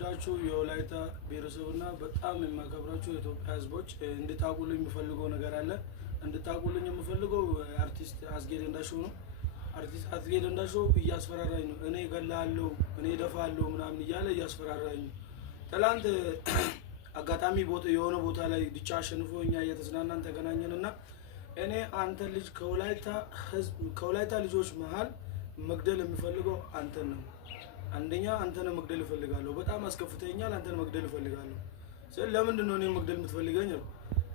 የምወዳችሁ የወላይታ ብሔረሰብና በጣም የማከብራችሁ የኢትዮጵያ ሕዝቦች እንድታቁልኝ የምፈልገው ነገር አለ። እንድታቁልኝ የምፈልገው አርቲስት አስጌ ደንዳሾ ነው። አርቲስት አስጌ ደንዳሾ እያስፈራራኝ ነው። እኔ እገላለሁ፣ እኔ እደፋለሁ ምናምን እያለ እያስፈራራኝ ነው። ትላንት አጋጣሚ የሆነ ቦታ ላይ ብቻ አሸንፎ እኛ እየተዝናናን ተገናኘንና እኔ አንተ ልጅ ከወላይታ ልጆች መሃል መግደል የሚፈልገው አንተን ነው። አንደኛ አንተን መግደል እፈልጋለሁ፣ በጣም አስከፍተኛል። አንተን መግደል እፈልጋለሁ። ለምንድን ነው እኔ መግደል የምትፈልገኝ?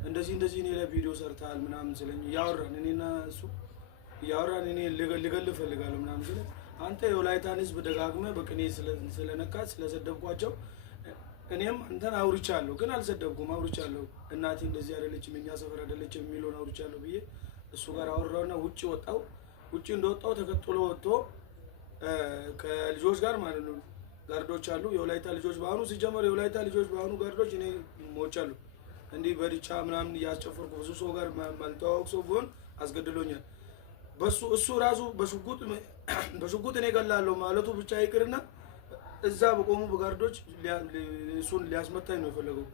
እንደዚህ እኔ ላይ ቪዲዮ ሰርተሃል ምናምን ስለኝ ያወራን እኔና እሱ ያወራን እኔ ልገል እፈልጋለሁ ምናምን ስለኝ አንተ የወላይታን ህዝብ ደጋግመህ በቅኔ ስለነካት ስለሰደብኳቸው እኔም አንተን አውርቻለሁ፣ ግን አልሰደብኩም። አውርቻለሁ እናቴ እንደዚህ አይደለችም እኛ ሰፈር አይደለችም የሚለውን አውርቻለሁ ብዬ እሱ ጋር አወራውና ውጪ ወጣው። ውጪ እንደወጣው ተከትሎ ወጥቶ ከልጆች ጋር ማለት ነው ጋርዶች አሉ። የወላይታ ልጆች ባሁኑ ሲጀመር የወላይታ ልጆች ባሁኑ ጋርዶች እኔ ሞቻሉ እንዲህ በድቻ ምናምን እያስጨፈርኩ ብዙ ሰው ጋር ማልተዋወቅ ሰው ቢሆን አስገድሎኛል። እሱ ራሱ በሽጉጥ እኔ እገላለሁ ማለቱ ብቻ ይቅርና እዛ በቆሙ በጋርዶች እሱን ሊያስመታኝ ነው የፈለገው።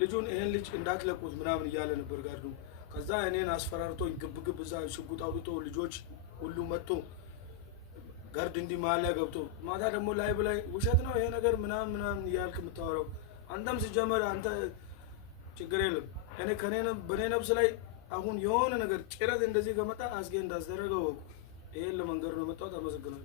ልጁን ይሄን ልጅ እንዳትለቁት ምናምን እያለ ነበር ጋርዱ። ከዛ እኔን አስፈራርቶኝ ግብግብ እዛ ሽጉጥ አውጥቶ ልጆች ሁሉ መጥቶ ጋርድ እንዲህ መሀል ላይ ገብቶ ማታ ደግሞ ላይ ብላይ ውሸት ነው ይሄ ነገር ምናምን እያልክ የምታወራው አንተም ሲጀመር አንተ ችግር የለም። በእኔ ነብስ ላይ አሁን የሆነ ነገር ጭረት እንደዚህ ከመጣ አስጌ እንዳስደረገው ወቁ። ይሄን ለመንገር ነው የመጣሁት። አመሰግናለሁ።